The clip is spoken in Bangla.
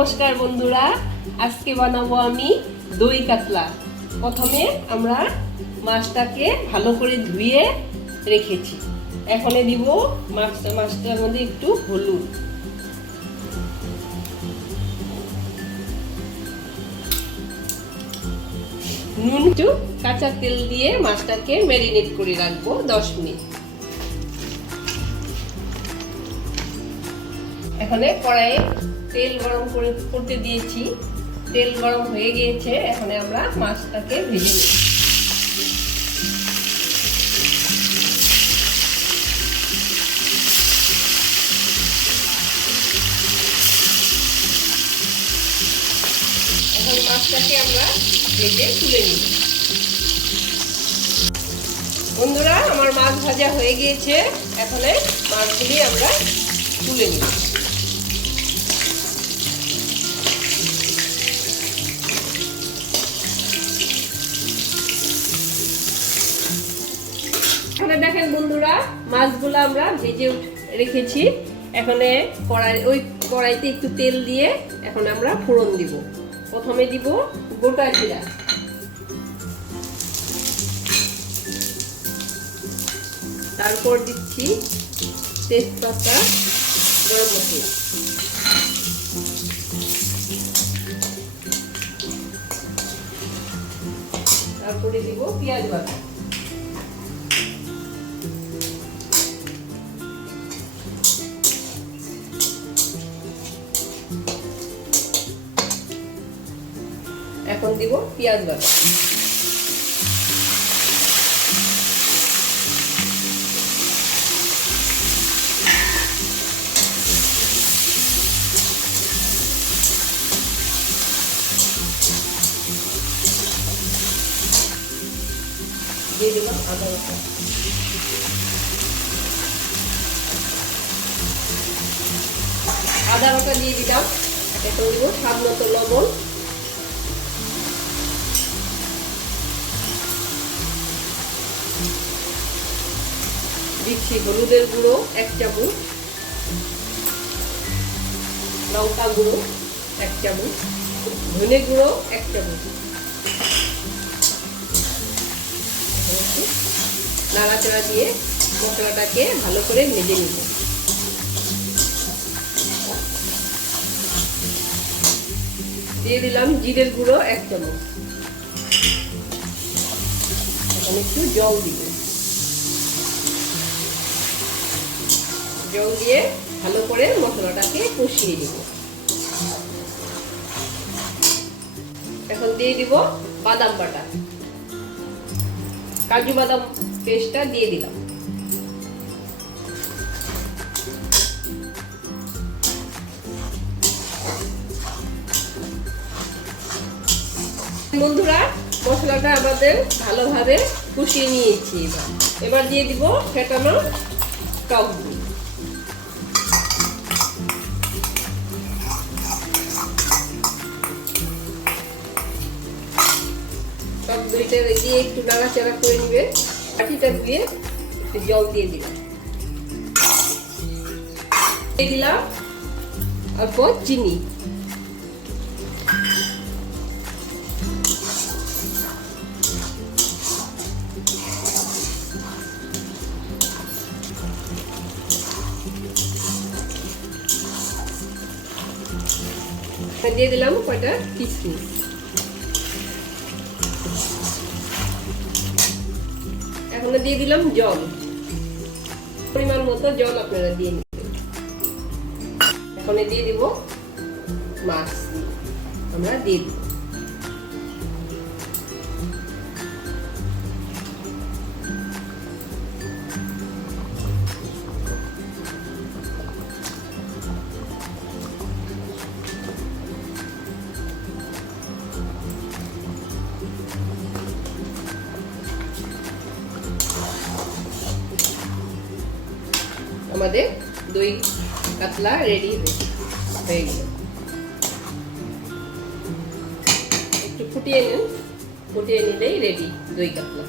নমস্কার বন্ধুরা, আজকে বানাবো আমি দই কাতলা। প্রথমে আমরা মাছটাকে ভালো করে ধুয়ে রেখেছি। এখন দিব মাছটার মধ্যে একটু হলুদ, নুন, একটু কাঁচা তেল দিয়ে মাছটাকে ম্যারিনেট করে রাখবো 10 মিনিট। এখানে কড়াইয়ে তেল গরম করতে দিয়েছি, তেল গরম হয়ে গিয়েছে। এখন আমরা মাছটাকে ভেজে নিই। এখন মাছটাকে আমরা ভেজে তুলে নিই। বন্ধুরা, আমার মাছ ভাজা হয়ে গিয়েছে। এখন মাছগুলি আমরা তুলে নিই। দেখেন বন্ধুরা, মাছগুলো আমরা ভেজে রেখেছি। এখন কড়াইতে একটু তেল দিয়ে এখন আমরা ফোড়ন দিব। প্রথমে দিব গোটা জিরা, তারপর দিচ্ছি তেজপাতা, গরম মশলা, তারপরে দিব পেঁয়াজ বাটা। এখন দিব পেঁয়াজ বাটা, দিয়ে দিলাম আদা বাটা, দিয়ে দিলাম। এখন দিব স্বাদ মতো লবণ, দিচ্ছি হলুদের গুঁড়ো 1 চামচ, লঙ্কা গুঁড়ো 1 চামচ, ধনে গুঁড়ো 1 চামচ। নাড়াচাড়া দিয়ে মশলাটাকে ভালো করে ভেজে নিব। দিয়ে দিলাম জিরের গুঁড়ো 1 চামচ। এখন একটু জল দিব। জল দিয়ে ভালো করে মশলাটাকে কষিয়ে দিব। এখন দিয়ে দিব বাদাম বাটা, কাজু বাদাম পেস্টটা দিয়ে দিলাম। বন্ধুরা, মশলাটা আমাদের ভালোভাবে কষিয়ে নিয়েছি। এবার দিয়ে দিব ফেটানো টক দই। টক দইটা দিয়ে একটু নাড়াচাড়া করে নিবে। বাটিটা দিয়ে একটু জল দিয়ে দিলাম। দিয়ে দিলাম অল্প চিনি। দিয়ে দিলাম কয়টা কিশমিশ। এখন দিয়ে দিলাম জল, পরিমাণ মতো জল আপনারা দিয়ে নেবেন। এখন দিয়ে দিব মাছ, আমরা দিয়ে দিব। আমাদের দই কাতলা রেডি হয়ে গেল। একটু ফুটিয়ে নিলেই রেডি দই কাতলা।